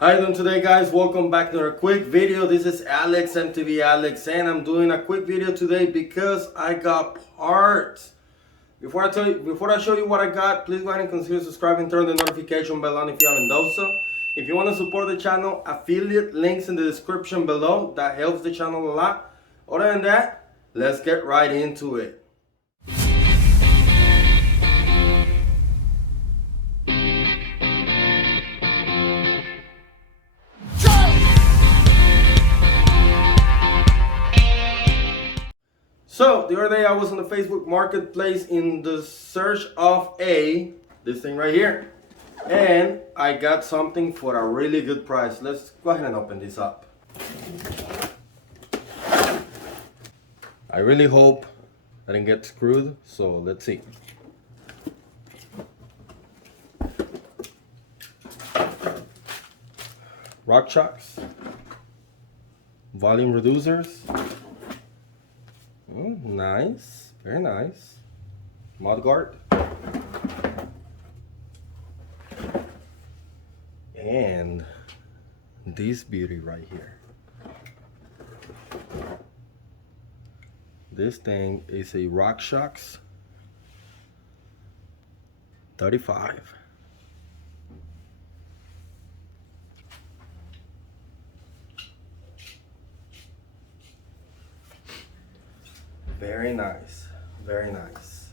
How you doing today, guys? Welcome back to another quick video. This is Alex, MTV Alex, and I'm doing a quick video today because I got parts. Before I show you what I got, please go ahead and consider subscribing, turn the notification bell on if you haven't done so. If you want to support the channel, affiliate links in the description below. That helps the channel a lot. Other than that, let's get right into it. So the other day I was on the Facebook Marketplace in the search of this thing right here, and I got something for a really good price. Let's go ahead and open this up. I really hope I didn't get screwed, so let's see. RockShox volume reducers. Oh, nice, very nice. Mud guard. And this beauty right here. This thing is a RockShox 35. Very nice, very nice.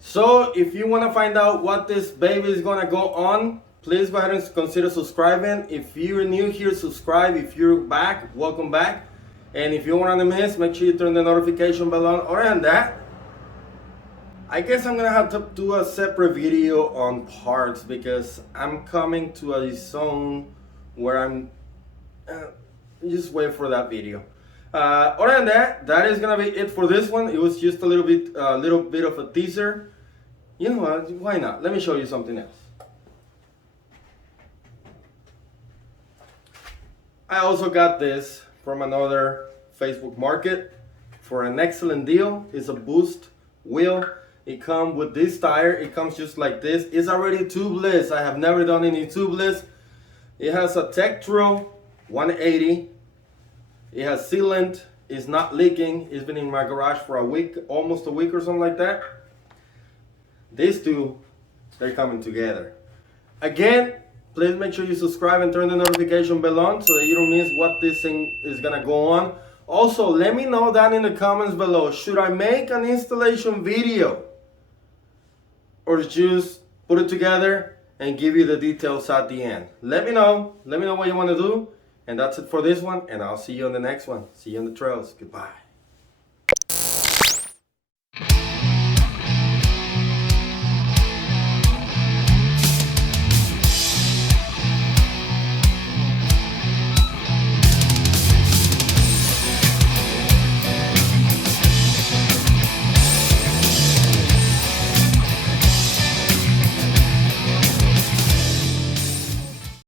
So if you want to find out what this baby is gonna go on, please go ahead and consider subscribing. If you're new here, subscribe. If you're back, welcome back. And if you want to miss, make sure you turn the notification bell on. Other than that, I guess I'm gonna have to do a separate video on parts because I'm coming to a zone where I'm just wait for that video. Other than that, that is gonna be it for this one. It was just a little bit of a teaser. You know what? Why not? Let me show you something else. I also got this from another Facebook Market for an excellent deal. It's a boost wheel. It comes with this tire. It comes just like this. It's already tubeless. I have never done any tubeless. It has a Thru 180. It has sealant, it's not leaking. It's been in my garage for a week, almost a week or something like that. These two, they're coming together. Again, please make sure you subscribe and turn the notification bell on so that you don't miss what this thing is gonna go on. Also, let me know down in the comments below, should I make an installation video or just put it together and give you the details at the end? Let me know what you want to do. And that's it for this one, and I'll see you on the next one. See you on the trails. Goodbye.